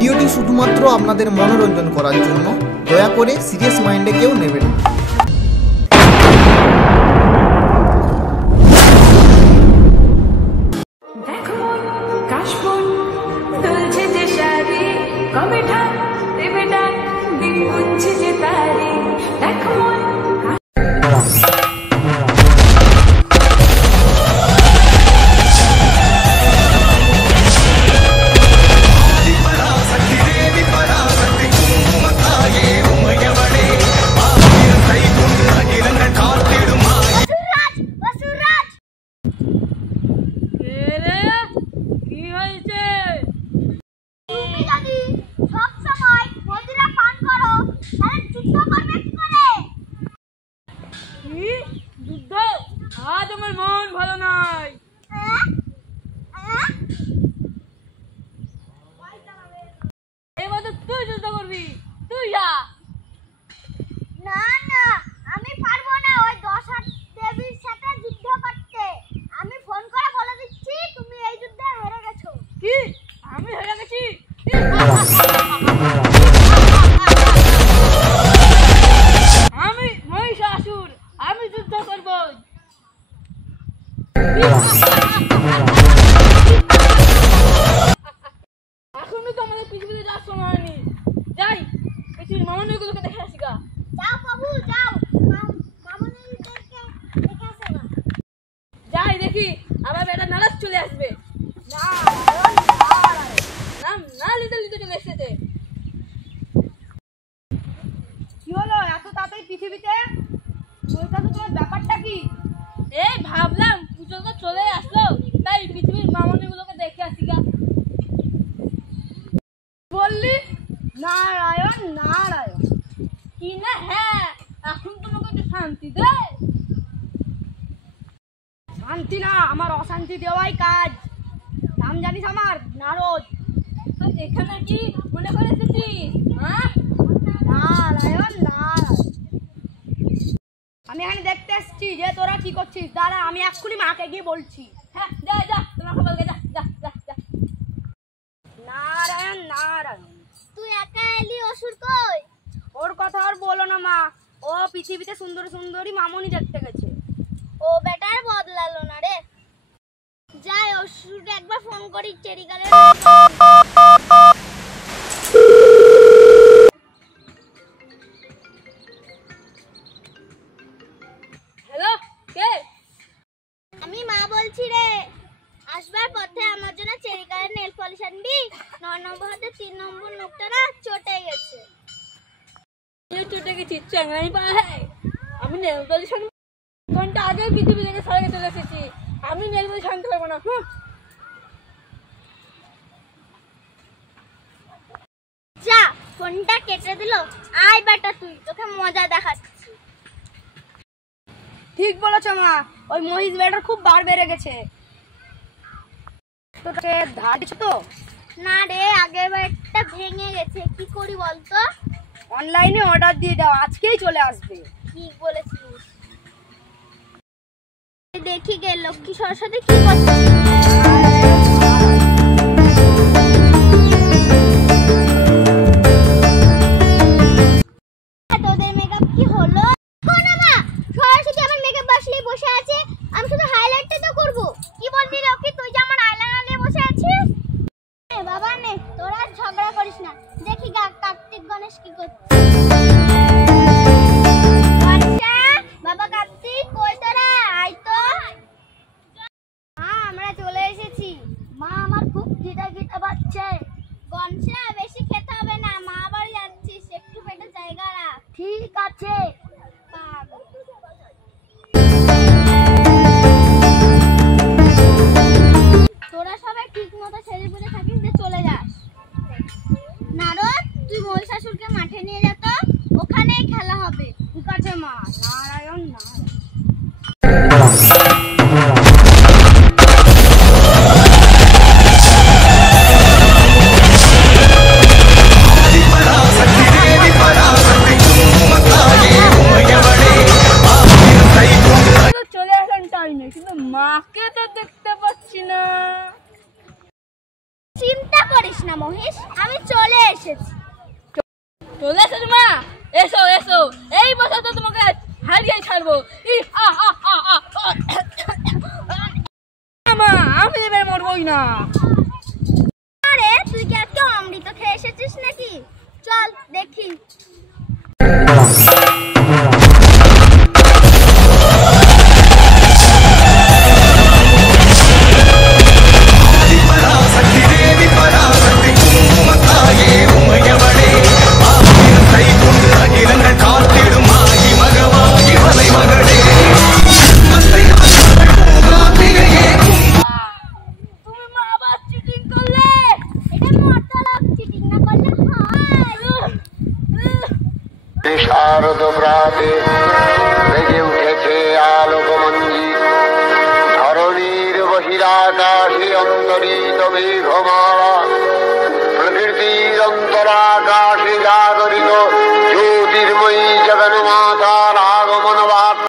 ভিডিওটি শুধুমাত্র আপনাদের মনোরঞ্জন করার জন্য, দয়া করে সিরিয়াস মাইন্ডে কেউ নেবেন না। আজ আমার মন ভালো নাই। এবার তো তুই যুদ্ধ করবি, তুই যা। না না, আমি পারবো না ওই 10 দেবীর সাথে যুদ্ধ করতে। আমি ফোন করে বলে দিচ্ছি তুমি এই যুদ্ধে হেরে গেছো। কি? আমি হেরে গেছি? আমি মহিষাসুর, আমি যুদ্ধ করব। এখনই তো আমাদের পৃথিবীতে যাওয়ার সময় হয়নি। যাই, পৃথিবীর মামনিগুলোকে দেখে আসি গা। যাও বাবু যাও, মামনিদেরকে দেখে আসো না। যাই দেখি আবার বেটা নারাজ চলে আসবে। না নাম না লিতে লিতে চলে এসেছে। কি হলো এত তাড়াতাড়ি পৃথিবীতে? বলতে তো তোমার ব্যাপারটা কি? এই ভাবলাম পুজো তো চলে আসলো, তাই পৃথিবীর মামনিগুলোকে দেখে আসি গা। বললি নারায়ণ নারায়ণ। কি না? হ্যাঁ, এখন তোমাকে একটু শান্তি দে। শান্তি না, আমার অশান্তি দেওয়াই কাজ। নাম জানিস আমার? নারদ। তো এখানে কি মনে করে এসেছিস? হ্যাঁ, নারায়ণ নারায়ণ। আমি এখানে দেখতে এসেছি যে তোরা কি করছিস। দাঁড়া, আমি এক্ষুনি মাকে গিয়ে বলছি। হ্যাঁ, যা যা, তোমার খবর যা যা যা যা। নারায়ণ নারায়ণ। তুই একা এলি, অসুর কই? ওর কথা আর বলো না মা, ও পৃথিবীতে সুন্দর সুন্দরী মামনি দেখতে গেছে। ও বেটার বদলালো না রে। যাই অসুরকে একবার ফোন করি চেরিকালে। হ্যালো, কে? আমি মা বলছি রে। আসবার পথে আমার জন্য চেরিকালের নেল পলিশ আনবি। 9 নম্বর হাতে 3 নম্বর নোকটা না চটে গেছে। চটে গেছি চ্যাংড়াই পায়। আমি নেল পলিশ ঘন্টা আগে পৃথিবী থেকে সরে চলে এসেছি। আমি নেল পলিশ আনতে পারবো না। যা, ফোনটা কেটে দিল। আয় বেটা তুই, তোকে মজা দেখাচ্ছি। ঠিক বলেছো মা, ওই মহিষ বেটার খুব বার বেড়ে গেছে। তোকে ধার দিচ্ছ তো? না রে, আগের বারটা ভেঙে গেছে। কি করি বলতো? অনলাইনে অর্ডার দিয়ে দাও, আজকেই চলে আসবে। ঠিক বলেছিস। দেখি গে লক্ষ্মী সরস্বতী কি করছে। তোদের মেকআপ কি হলো? না মা, সরস্বতী আমার মেকআপ বাসলিয়ে বসে আছে। আমি শুধু হাইলাইটটা তো করব। কি বললি লক্ষ্মী, তুই যে আমার আইলাইনার নিয়ে বসে আছিস? বাবা নে, তোরা ঝগড়া করিস না। দেখি গা কার্তিক গণেশ কি করছে। বাবা কার্তিক কই তোরা? আয় তো। হ্যাঁ, আমরা চলে এসেছি। মা, আমার খুব খিদা খিদা পাচ্ছে। গণেশা, বেশি খেতে হবে না, মা বাড়ি যাচ্ছিস, একটু পেটে জায়গা রাখ। ঠিক আছে। তোরা সবাই ঠিক মতো সেজে পুজে থাকিস, যে চলে যাস। নারদ, তুই মহিষাসুরকে মাঠে নিয়ে যা তো, ওখানেই খেলা হবে। ঠিক আছে মা। নারায়ণ নারায়ণ। চলে আসার টাইমে কিন্তু মাকে তো দেখতে পাচ্ছি না। চিন্তা করিস না মহেশ, আমি চলে এসেছি। চলে এসেছো মা, এসো এসো, এই বছর তো তোমাকে হারিয়ে ছাড়বো। মা আমি এবার মরবই না। আরে তুই কি আজকে অমৃত খেয়ে এসেছিস নাকি? চল দেখি। তুমি মা আবার চিটিং করলে। এটা মতলব, চিটিং না করলে হয়। শারদ প্রাতে বেজে উঠেছে আলোকমঞ্জি, ধরণীর বহিরাকাশে অন্তরিত মেঘমালা, প্রকৃতির অন্তরাকাশে জাগরিত